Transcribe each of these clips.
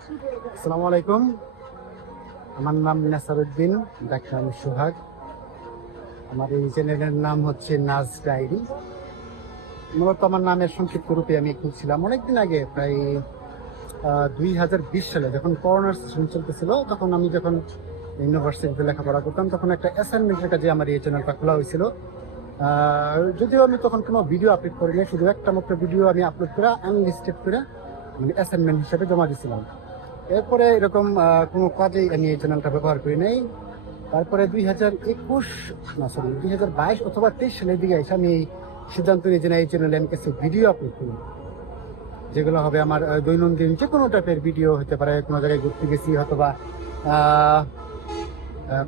আসসালামু আলাইকুম। আমার নাম নাসারউদ্দিন, ডাক্তার আমি সোহাগ। আমার এই চ্যানেলের নাম হচ্ছে নাজ ডায়েরি। মূলত আমার নামের সংক্ষিপ্ত রূপে আমি খুঁজছিলাম অনেকদিন আগে, প্রায় 2020 সালে যখন করোনার সিজন চলতেছিল, তখন আমি যখন ইউনিভার্সিটিতে লেখাপড়া করতাম, তখন একটা অ্যাসাইনমেন্টের কাজে আমার এই চ্যানেলটা খোলা হয়েছিল। যদিও আমি তখন কোনো ভিডিও আপলোড করিনি, শুধু একটা মাত্র ভিডিও আমি আপলোড করে আনলিস্টেড করে মানে অ্যাসাইনমেন্ট হিসেবে জমা দিয়েছিলাম। এরপরে এরকম কোনো কাজেই আমি এই চ্যানেলটা ব্যবহার করি নাই। তারপরে 2022 অথবা 23 সালের দিকে এসে আমি এই সিদ্ধান্ত নিয়েছি না, এই চ্যানেলে আমি কিছু ভিডিও আপলোড করি, যেগুলো হবে আমার দৈনন্দিন যে কোনো টাইপের ভিডিও হতে পারে। কোনো জায়গায় ঘুরতে গেছি, অথবা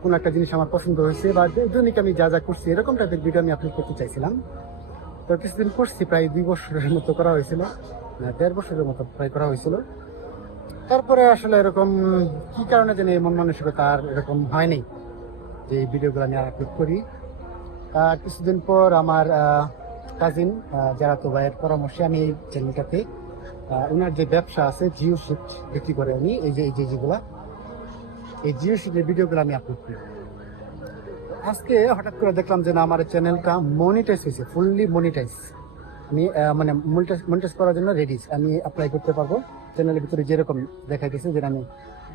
কোনো একটা জিনিস আমার পছন্দ হয়েছে, বা দৈনিক আমি যা যা করছি এরকম টাইপের ভিডিও আমি আপলোড করতে চাইছিলাম। তো কিছুদিন করছি, প্রায় 2 বছরের মতো করা হয়েছিল, 1.5 বছরের মতো প্রায় করা হয়েছিল। তারপরে আসলে এরকম কি কারণে জানি মন মানসিকতা আর এরকম হয়নি যে এই ভিডিওগুলো আমি আর আপলোড করি। কিছুদিন পর আমার কাজিন জারাতো ভাইয়ের পরামর্শে আমি এই চ্যানেলটাতে ওনার যে ব্যবসা আছে জিও শিট বিক্রি করে, আমি যেগুলা এই জিও শিটের ভিডিওগুলো আমি আপলোড করি। আজকে হঠাৎ করে দেখলাম যে না, আমার চ্যানেলটা মনিটাইজ হয়েছে, ফুললি মনিটাইজ। আমি মানে মনিটাইজ করার জন্য রেডি, আমি অ্যাপ্লাই করতে পারবো। চ্যানেলের ভিতরে যেরকম দেখাইতেছে যে আমি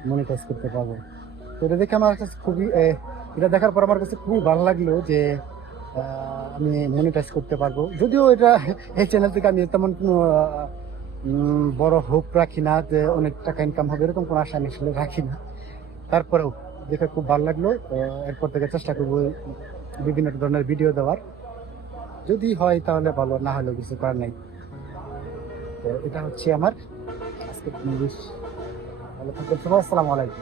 মনিটাইজ করতে পারবো। তো এটা দেখে আমার কাছে এটা দেখার পর আমার কাছে খুবই ভালো লাগলো যে আমি মনিটাইজ করতে পারবো। যদিও এটা এই চ্যানেল থেকে আমি তেমন কোনো বড় হোপ রাখি না যে অনেক টাকা ইনকাম হবে, এরকম কোনো আশা আমি আসলে রাখি না। তারপরেও দেখে খুব ভালো লাগলো। এরপর থেকে চেষ্টা করবো বিভিন্ন ধরনের ভিডিও দেওয়ার। যদি হয় তাহলে ভালো, না হলে কিছু করার নাই। তো এটা হচ্ছে আমার আজকে ইংলিশ। ভালো থাকবেন সবাই, আসসালামু আলাইকুম।